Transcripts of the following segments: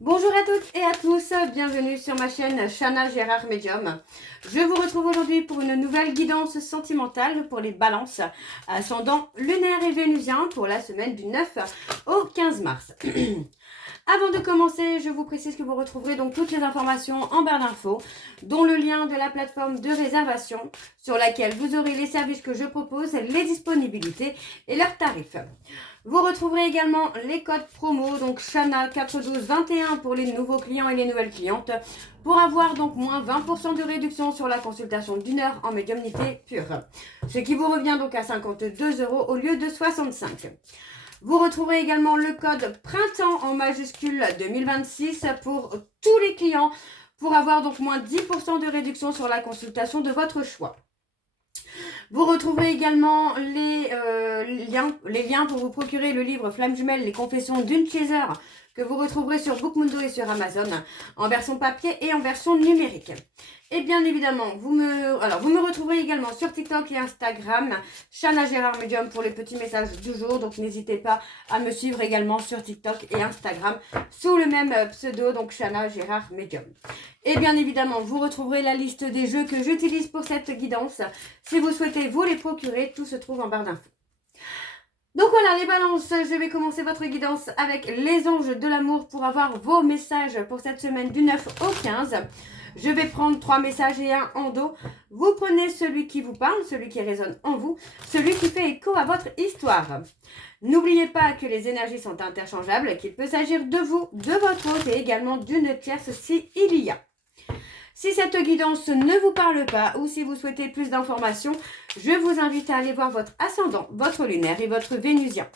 Bonjour à toutes et à tous, bienvenue sur ma chaîne Chana Gérard Medium. Je vous retrouve aujourd'hui pour une nouvelle guidance sentimentale pour les balances ascendant lunaire et vénusien pour la semaine du 9 au 15 mars. Avant de commencer, je vous précise que vous retrouverez donc toutes les informations en barre d'infos, dont le lien de la plateforme de réservation sur laquelle vous aurez les services que je propose, les disponibilités et leurs tarifs. Vous retrouverez également les codes promo, donc Chana 41221 pour les nouveaux clients et les nouvelles clientes, pour avoir donc moins 20% de réduction sur la consultation d'une heure en médiumnité pure. Ce qui vous revient donc à 52 € au lieu de 65. Vous retrouverez également le code printemps en majuscule 2026 pour tous les clients pour avoir donc moins 10% de réduction sur la consultation de votre choix. Vous retrouverez également les liens pour vous procurer le livre Flamme Jumelle, les confessions d'une chaser que vous retrouverez sur Bookmundo et sur Amazon en version papier et en version numérique. Et bien évidemment, vous me retrouverez également sur TikTok et Instagram, Chana Gérard Medium pour les petits messages du jour. Donc n'hésitez pas à me suivre également sur TikTok et Instagram sous le même pseudo, donc Chana Gérard Medium. Et bien évidemment, vous retrouverez la liste des jeux que j'utilise pour cette guidance. Si vous souhaitez vous les procurer, tout se trouve en barre d'infos. Donc voilà les balances, je vais commencer votre guidance avec les anges de l'amour pour avoir vos messages pour cette semaine du 9 au 15. Je vais prendre 3 messages et un en dos. Vous prenez celui qui vous parle, celui qui résonne en vous, celui qui fait écho à votre histoire. N'oubliez pas que les énergies sont interchangeables, qu'il peut s'agir de vous, de votre hôte et également d'une tierce si il y a. Si cette guidance ne vous parle pas ou si vous souhaitez plus d'informations, je vous invite à aller voir votre ascendant, votre lunaire et votre vénusien.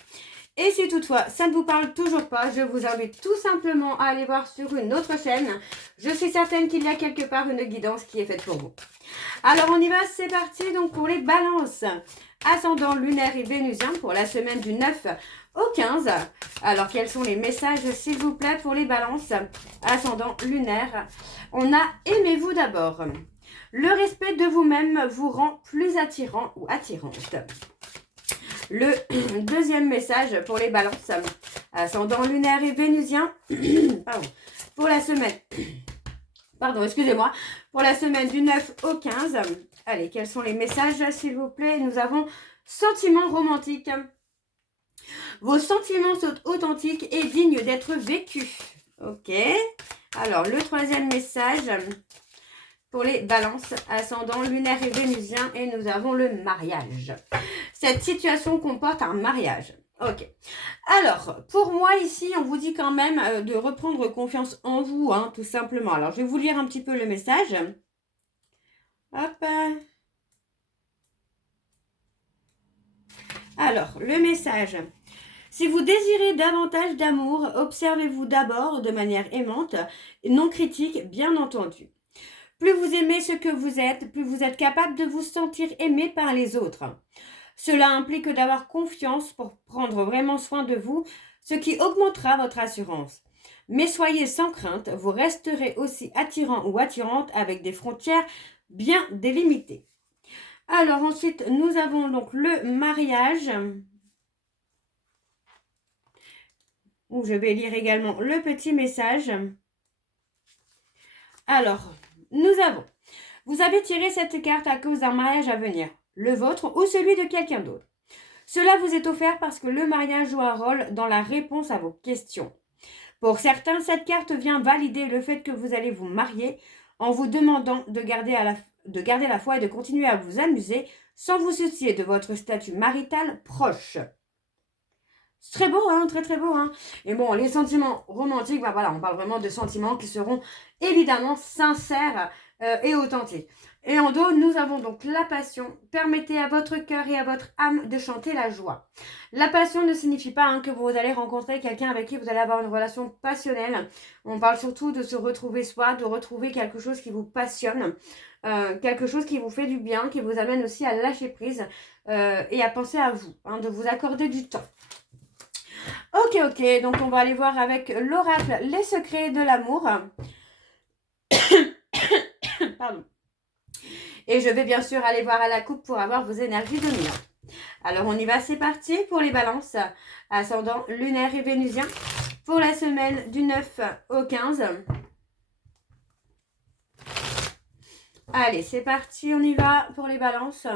Et si toutefois ça ne vous parle toujours pas, je vous invite tout simplement à aller voir sur une autre chaîne. Je suis certaine qu'il y a quelque part une guidance qui est faite pour vous. Alors on y va, c'est parti donc pour les balances. Ascendant lunaire et vénusien pour la semaine du 9 au 15. Alors quels sont les messages s'il vous plaît pour les balances ascendant lunaire? On a aimez-vous d'abord. Le respect de vous-même vous rend plus attirant ou attirante. Le deuxième message pour les balances ascendant lunaire et vénusien pour la semaine pour la semaine du 9 au 15. Allez, quels sont les messages s'il vous plaît? Nous avons sentiments romantiques. Vos sentiments sont authentiques et dignes d'être vécus. Ok. Alors, le troisième message pour les balances ascendant lunaire et vénusien. Et nous avons le mariage. Cette situation comporte un mariage. Ok. Alors, pour moi ici, on vous dit quand même de reprendre confiance en vous, hein, tout simplement. Alors, je vais vous lire un petit peu le message. Hop. Alors, le message. Si vous désirez davantage d'amour, observez-vous d'abord de manière aimante, non critique, bien entendu. Plus vous aimez ce que vous êtes, plus vous êtes capable de vous sentir aimé par les autres. Cela implique d'avoir confiance pour prendre vraiment soin de vous, ce qui augmentera votre assurance. Mais soyez sans crainte, vous resterez aussi attirant ou attirante avec des frontières bien délimitées. Alors ensuite, nous avons donc le mariage, où je vais lire également le petit message. Alors, nous avons, vous avez tiré cette carte à cause d'un mariage à venir, le vôtre ou celui de quelqu'un d'autre. Cela vous est offert parce que le mariage joue un rôle dans la réponse à vos questions. Pour certains, cette carte vient valider le fait que vous allez vous marier en vous demandant de garder la foi et de continuer à vous amuser sans vous soucier de votre statut marital proche. C'est très beau, hein, très très beau, hein. Et bon, les sentiments romantiques, bah voilà, on parle vraiment de sentiments qui seront évidemment sincères et authentiques. Et en dos, nous avons donc la passion. Permettez à votre cœur et à votre âme de chanter la joie. La passion ne signifie pas que vous allez rencontrer quelqu'un avec qui vous allez avoir une relation passionnelle. On parle surtout de se retrouver soi, de retrouver quelque chose qui vous passionne, quelque chose qui vous fait du bien, qui vous amène aussi à lâcher prise et à penser à vous, hein, de vous accorder du temps. Ok, donc on va aller voir avec l'oracle les secrets de l'amour. Pardon. Et je vais bien sûr aller voir à la coupe pour avoir vos énergies dominantes. Alors on y va, c'est parti pour les balances ascendant lunaire et vénusien pour la semaine du 9 au 15. Allez, c'est parti, on y va pour les balances.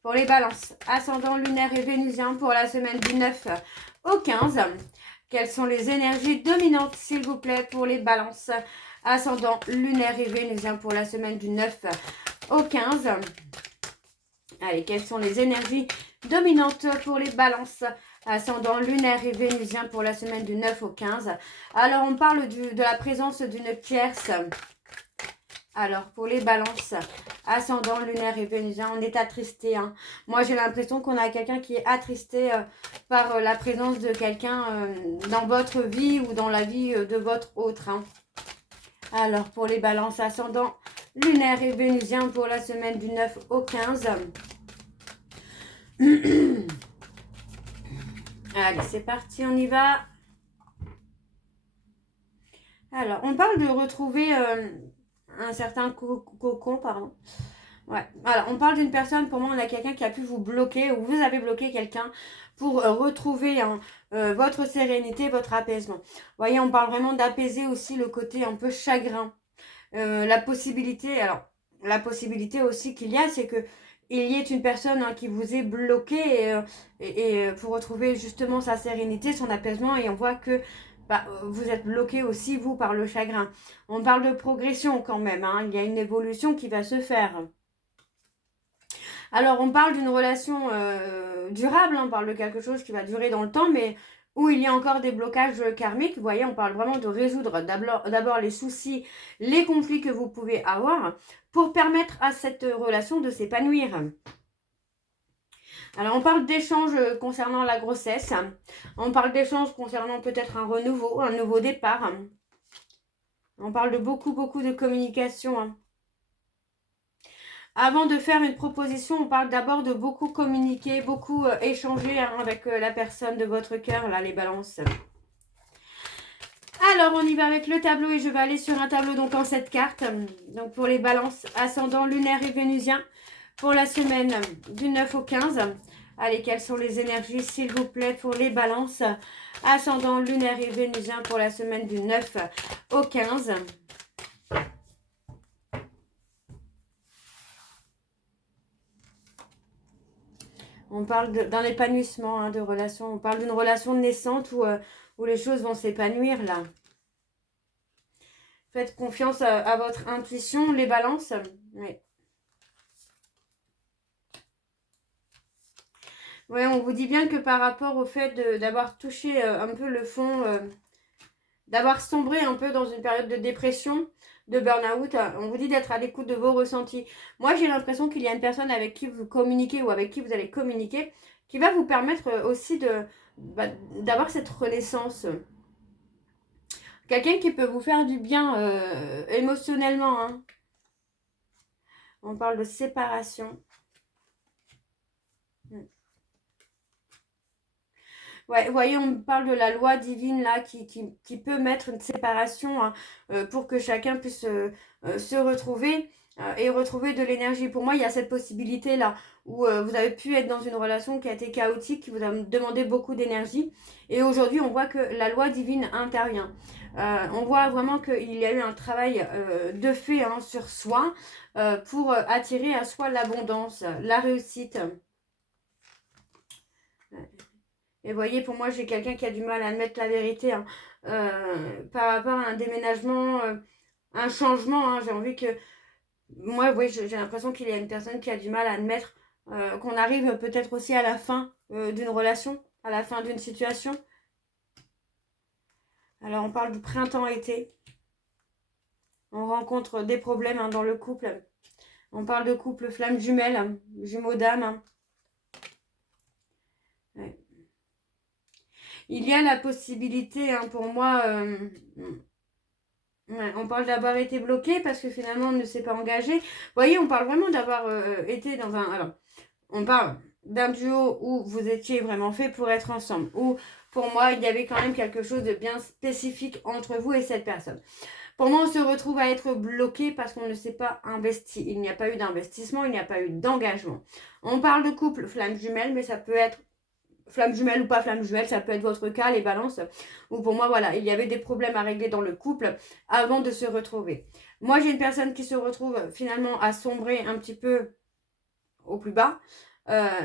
Pour les balances, ascendant lunaire et vénusien pour la semaine du 9 au 15. Quelles sont les énergies dominantes, s'il vous plaît, pour les balances, ascendant lunaire et vénusien pour la semaine du 9 au 15. Allez, quelles sont les énergies dominantes pour les balances, ascendant lunaire et vénusien pour la semaine du 9 au 15. Alors, on parle de la présence d'une tierce. Alors, pour les balances, ascendant lunaire et vénusien, on est attristé. Hein. Moi, j'ai l'impression qu'on a quelqu'un qui est attristé par la présence de quelqu'un dans votre vie ou dans la vie de votre autre. Hein. Alors, pour les balances, ascendant lunaire et vénusien pour la semaine du 9 au 15. Allez, c'est parti, on y va. Alors, on parle de retrouver un certain cocon, pardon. Ouais, alors on parle d'une personne, pour moi on a quelqu'un qui a pu vous bloquer ou vous avez bloqué quelqu'un pour retrouver votre sérénité, votre apaisement. Vous voyez, on parle vraiment d'apaiser aussi le côté un peu chagrin. La possibilité aussi qu'il y a, c'est que il y ait une personne qui vous est bloquée et pour retrouver justement sa sérénité, son apaisement, et on voit que vous êtes bloqué aussi, vous, par le chagrin. On parle de progression quand même, hein. Il y a une évolution qui va se faire. Alors, on parle d'une relation durable, hein. On parle de quelque chose qui va durer dans le temps, mais où il y a encore des blocages karmiques. Vous voyez, on parle vraiment de résoudre d'abord les soucis, les conflits que vous pouvez avoir pour permettre à cette relation de s'épanouir. Alors, on parle d'échanges concernant la grossesse. On parle d'échanges concernant peut-être un renouveau, un nouveau départ. On parle de beaucoup de communication. Hein. Avant de faire une proposition, on parle d'abord de beaucoup communiquer, beaucoup échanger avec la personne de votre cœur, là, les balances. Alors, on y va avec le tableau et je vais aller sur un tableau donc en 7 cartes. Donc, pour les balances, ascendant lunaire et vénusien, pour la semaine du 9 au 15. Allez, quelles sont les énergies, s'il vous plaît, pour les balances, ascendant lunaire et vénusien, pour la semaine du 9 au 15. On parle d'un épanouissement, hein, de relation. On parle d'une relation naissante où les choses vont s'épanouir, là. Faites confiance à votre intuition, les balances. Oui. Oui, on vous dit bien que par rapport au fait d'avoir touché un peu le fond, d'avoir sombré un peu dans une période de dépression, de burn-out, on vous dit d'être à l'écoute de vos ressentis. Moi, j'ai l'impression qu'il y a une personne avec qui vous communiquez ou avec qui vous allez communiquer qui va vous permettre aussi d'avoir cette renaissance. Quelqu'un qui peut vous faire du bien émotionnellement. Hein. On parle de séparation. Ouais, vous voyez, on parle de la loi divine là qui peut mettre une séparation hein, pour que chacun puisse se retrouver et retrouver de l'énergie. Pour moi, il y a cette possibilité là où vous avez pu être dans une relation qui a été chaotique, qui vous a demandé beaucoup d'énergie. Et aujourd'hui, on voit que la loi divine intervient. On voit vraiment qu'il y a eu un travail de fait hein, sur soi pour attirer à soi l'abondance, la réussite. Et vous voyez, pour moi, j'ai quelqu'un qui a du mal à admettre la vérité hein, par rapport à un déménagement, un changement. Hein, j'ai envie que... Moi, oui, j'ai l'impression qu'il y a une personne qui a du mal à admettre qu'on arrive peut-être aussi à la fin d'une relation, à la fin d'une situation. Alors, on parle du printemps-été. On rencontre des problèmes hein, dans le couple. On parle de couple flamme jumelle, hein, jumeaux d'âme. Hein. Ouais. Il y a la possibilité, hein, pour moi, ouais, on parle d'avoir été bloqué parce que finalement on ne s'est pas engagé. Vous voyez, on parle vraiment d'avoir été dans un... Alors, on parle d'un duo où vous étiez vraiment fait pour être ensemble. Où, pour moi, il y avait quand même quelque chose de bien spécifique entre vous et cette personne. Pour moi, on se retrouve à être bloqué parce qu'on ne s'est pas investi. Il n'y a pas eu d'investissement, il n'y a pas eu d'engagement. On parle de couple flamme jumelle, mais ça peut être flamme jumelle ou pas flamme jumelle, ça peut être votre cas, les balances. Ou pour moi, voilà, il y avait des problèmes à régler dans le couple avant de se retrouver. Moi, j'ai une personne qui se retrouve finalement à sombrer un petit peu au plus bas.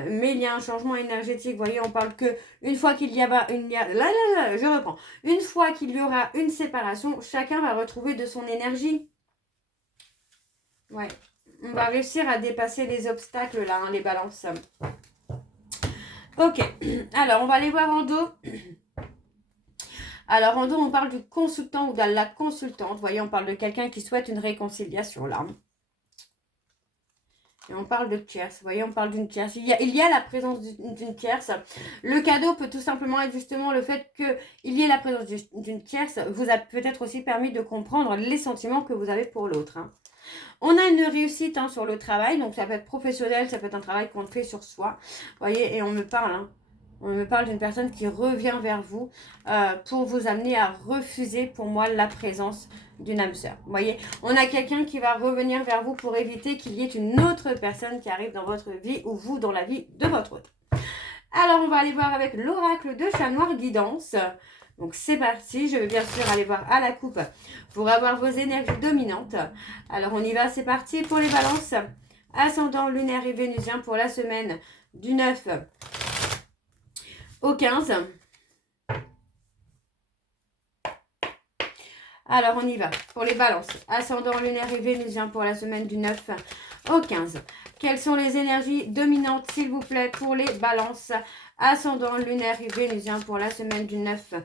Mais il y a un changement énergétique. Vous voyez, on parle que une fois qu'il y a, je reprends. Une fois qu'il y aura une séparation, chacun va retrouver de son énergie. Ouais. On va réussir à dépasser les obstacles là, hein, les balances. Ok. Alors, on va aller voir en dos. Alors, en dos, on parle du consultant ou de la consultante. Vous voyez, on parle de quelqu'un qui souhaite une réconciliation là. Et on parle de tierce, vous voyez, on parle d'une tierce. Il y a la présence d'une tierce. Le cadeau peut tout simplement être justement le fait qu'il y ait la présence d'une tierce vous a peut-être aussi permis de comprendre les sentiments que vous avez pour l'autre. Hein. On a une réussite hein, sur le travail, donc ça peut être professionnel, ça peut être un travail qu'on fait sur soi. Vous voyez, et on me parle, hein, on me parle d'une personne qui revient vers vous pour vous amener à refuser pour moi la présence d'une âme sœur. Vous voyez, on a quelqu'un qui va revenir vers vous pour éviter qu'il y ait une autre personne qui arrive dans votre vie ou vous dans la vie de votre autre. Alors, on va aller voir avec l'oracle de chat noir guidance. Donc, c'est parti. Je vais bien sûr aller voir à la coupe pour avoir vos énergies dominantes. Alors, on y va. C'est parti pour les balances. Ascendant lunaire et vénusien pour la semaine du 9 au 15. Alors, on y va. Pour les balances, ascendant lunaire et vénusien pour la semaine du 9 au 15. Quelles sont les énergies dominantes, s'il vous plaît, pour les balances, ascendant lunaire et vénusien pour la semaine du 9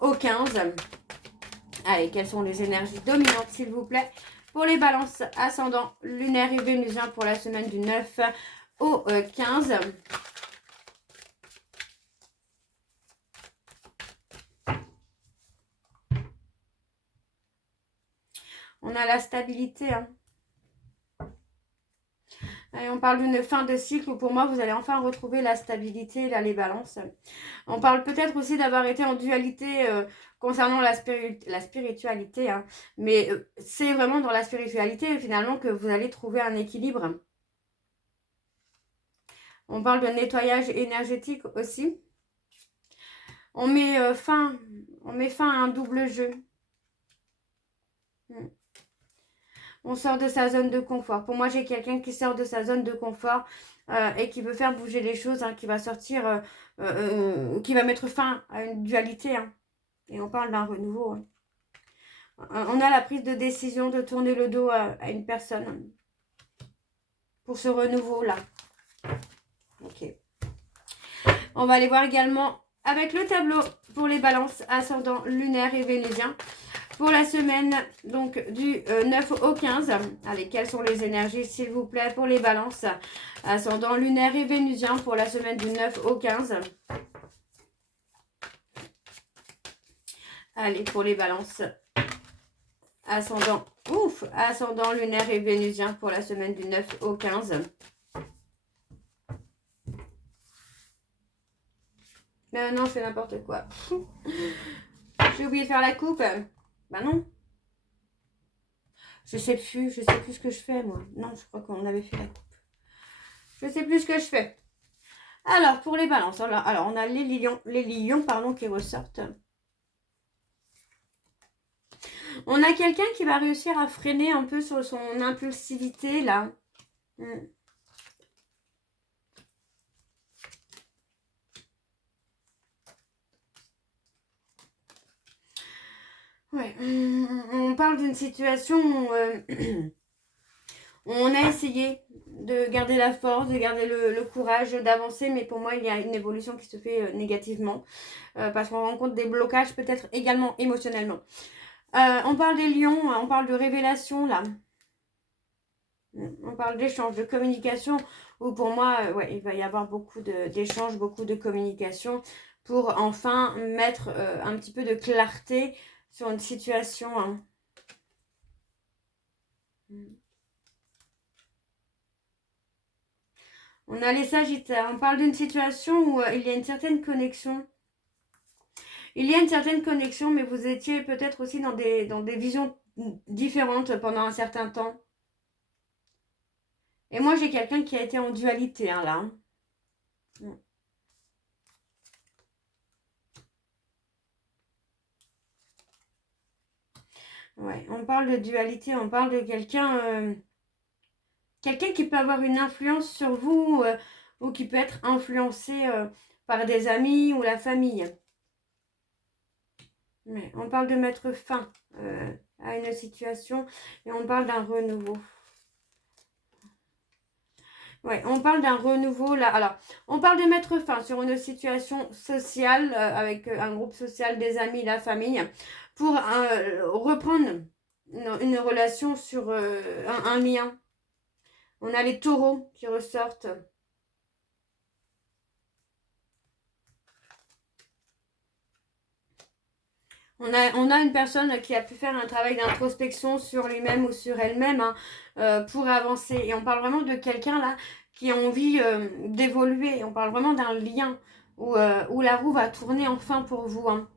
au 15. Allez, quelles sont les énergies dominantes, s'il vous plaît, pour les balances, ascendant lunaire et vénusien pour la semaine du 9 au 15. On a la stabilité. Hein. Et on parle d'une fin de cycle où pour moi, vous allez enfin retrouver la stabilité, là, les balances. On parle peut-être aussi d'avoir été en dualité concernant la spiritualité. Hein. Mais c'est vraiment dans la spiritualité, finalement, que vous allez trouver un équilibre. On parle de nettoyage énergétique aussi. On met fin à un double jeu. On sort de sa zone de confort. Pour moi, j'ai quelqu'un qui sort de sa zone de confort et qui veut faire bouger les choses, hein, qui va sortir, qui va mettre fin à une dualité. Hein. Et on parle d'un renouveau. Hein. On a la prise de décision de tourner le dos à une personne pour ce renouveau-là. Ok. On va aller voir également avec le tableau pour les balances ascendant lunaire et vénusien. Pour la semaine donc du 9 au 15, allez, quelles sont les énergies s'il vous plaît pour les balances ascendant lunaire et vénusien pour la semaine du 9 au 15. Allez, pour les balances ascendant lunaire et vénusien pour la semaine du 9 au 15. Non, je fais n'importe quoi. J'ai oublié de faire la coupe. Bah non. Je sais plus ce que je fais, moi. Non, je crois qu'on avait fait la coupe. Je sais plus ce que je fais. Alors, pour les balances, alors on a les lions qui ressortent. On a quelqu'un qui va réussir à freiner un peu sur son impulsivité, là. Ouais, on parle d'une situation où on a essayé de garder la force, de garder le courage d'avancer, mais pour moi, il y a une évolution qui se fait négativement parce qu'on rencontre des blocages peut-être également émotionnellement. On parle des lions, on parle de révélation, là. On parle d'échange, de communication, où pour moi, il va y avoir beaucoup d'échanges, beaucoup de communication pour enfin mettre un petit peu de clarté sur une situation. Hein. On a les sagittaires. On parle d'une situation où il y a une certaine connexion. Il y a une certaine connexion, mais vous étiez peut-être aussi dans des visions différentes pendant un certain temps. Et moi, j'ai quelqu'un qui a été en dualité, hein, là. Ouais, on parle de dualité, on parle de quelqu'un qui peut avoir une influence sur vous ou qui peut être influencé par des amis ou la famille. Ouais, on parle de mettre fin à une situation et on parle d'un renouveau. Ouais, on parle d'un renouveau là. Alors, on parle de mettre fin sur une situation sociale avec un groupe social, des amis, la famille, pour reprendre une relation sur un lien. On a les taureaux qui ressortent. On a une personne qui a pu faire un travail d'introspection sur lui-même ou sur elle-même pour avancer. Et on parle vraiment de quelqu'un là qui a envie d'évoluer. On parle vraiment d'un lien où la roue va tourner enfin pour vous. Hein.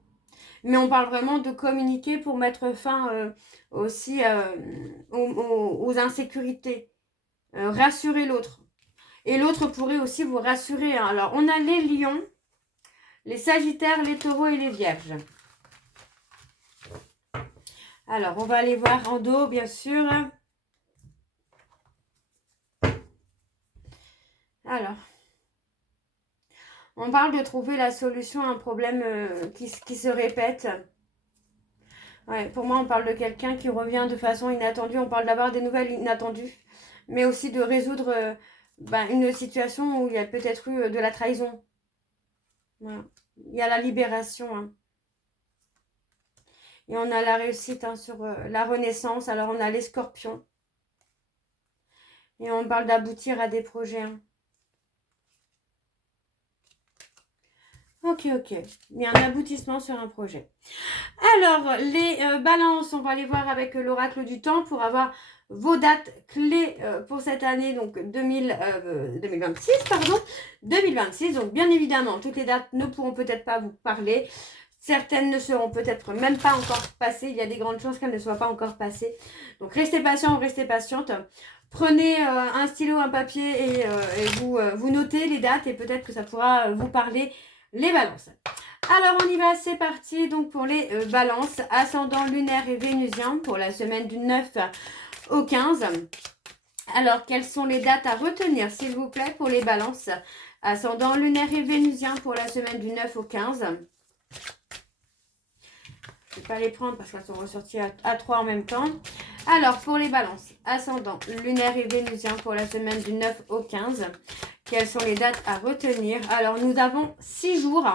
Mais on parle vraiment de communiquer pour mettre fin aussi aux insécurités. Rassurer l'autre. Et l'autre pourrait aussi vous rassurer. Hein. Alors, on a les lions, les sagittaires, les taureaux et les vierges. Alors, on va aller voir en dos, bien sûr. Alors, on parle de trouver la solution à un problème qui se répète. Ouais, pour moi, on parle de quelqu'un qui revient de façon inattendue. On parle d'avoir des nouvelles inattendues, mais aussi de résoudre une situation où il y a peut-être eu de la trahison. Voilà. Il y a la libération. Hein. Et on a la réussite sur la renaissance. Alors, on a les scorpions. Et on parle d'aboutir à des projets. Hein. Ok. Il y a un aboutissement sur un projet. Alors, les balances, on va aller voir avec l'oracle du temps pour avoir vos dates clés pour cette année, donc 2026, pardon. 2026, donc bien évidemment, toutes les dates ne pourront peut-être pas vous parler. Certaines ne seront peut-être même pas encore passées. Il y a des grandes chances qu'elles ne soient pas encore passées. Donc, restez patient ou restez patiente. Prenez un stylo, un papier et vous notez les dates et peut-être que ça pourra vous parler, les balances. Alors, on y va, c'est parti. Donc, pour les balances, ascendant lunaire et vénusien pour la semaine du 9 au 15. Alors, quelles sont les dates à retenir, s'il vous plaît, pour les balances? Ascendant lunaire et vénusien pour la semaine du 9 au 15. Je ne vais pas les prendre parce qu'elles sont ressorties à 3 en même temps. Alors, pour les balances, ascendant lunaire et vénusien pour la semaine du 9 au 15. Quelles sont les dates à retenir? Alors, nous avons 6 jours.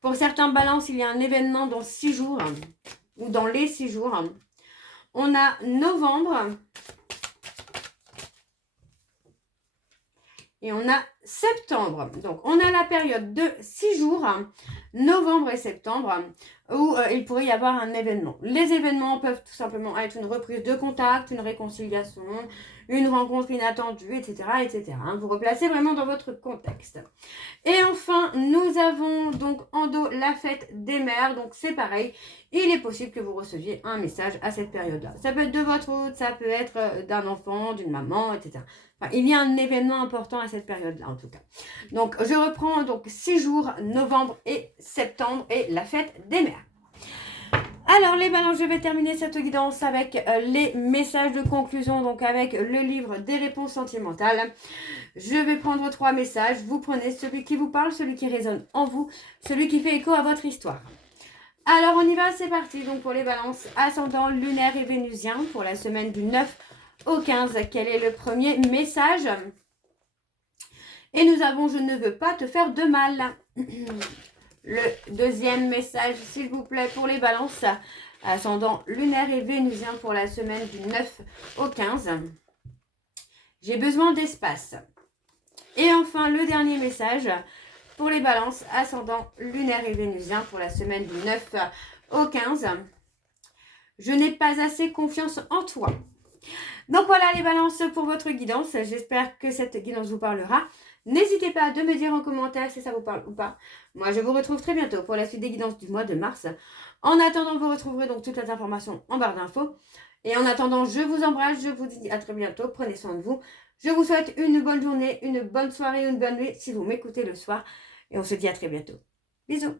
Pour certains balances, il y a un événement dans 6 jours ou dans les 6 jours. On a novembre et on a septembre. Donc, on a la période de 6 jours, novembre et septembre, où il pourrait y avoir un événement. Les événements peuvent tout simplement être une reprise de contact, une réconciliation, une rencontre inattendue, etc. etc. Vous replacez vraiment dans votre contexte. Et enfin, nous avons donc en dos la fête des mères. Donc, c'est pareil. Il est possible que vous receviez un message à cette période-là. Ça peut être de votre hôte, ça peut être d'un enfant, d'une maman, etc. Enfin, il y a un événement important à cette période-là, en tout cas. Donc, je reprends donc 6 jours, novembre et septembre et la fête des mères. Alors, les balances, je vais terminer cette guidance avec les messages de conclusion, donc avec le livre des réponses sentimentales. Je vais prendre 3 messages. Vous prenez celui qui vous parle, celui qui résonne en vous, celui qui fait écho à votre histoire. Alors, on y va, c'est parti. Donc, pour les balances, ascendant lunaire et vénusien pour la semaine du 9 au 15. Quel est le premier message? Et nous avons « Je ne veux pas te faire de mal ». Le deuxième message, s'il vous plaît, pour les balances, ascendant lunaire et vénusien pour la semaine du 9 au 15. J'ai besoin d'espace. Et enfin, le dernier message pour les balances, ascendant lunaire et vénusien pour la semaine du 9 au 15. Je n'ai pas assez confiance en toi. Donc voilà les balances pour votre guidance. J'espère que cette guidance vous parlera. N'hésitez pas à me dire en commentaire si ça vous parle ou pas. Moi, je vous retrouve très bientôt pour la suite des guidances du mois de mars. En attendant, vous retrouverez donc toutes les informations en barre d'infos. Et en attendant, je vous embrasse. Je vous dis à très bientôt. Prenez soin de vous. Je vous souhaite une bonne journée, une bonne soirée, une bonne nuit si vous m'écoutez le soir. Et on se dit à très bientôt. Bisous.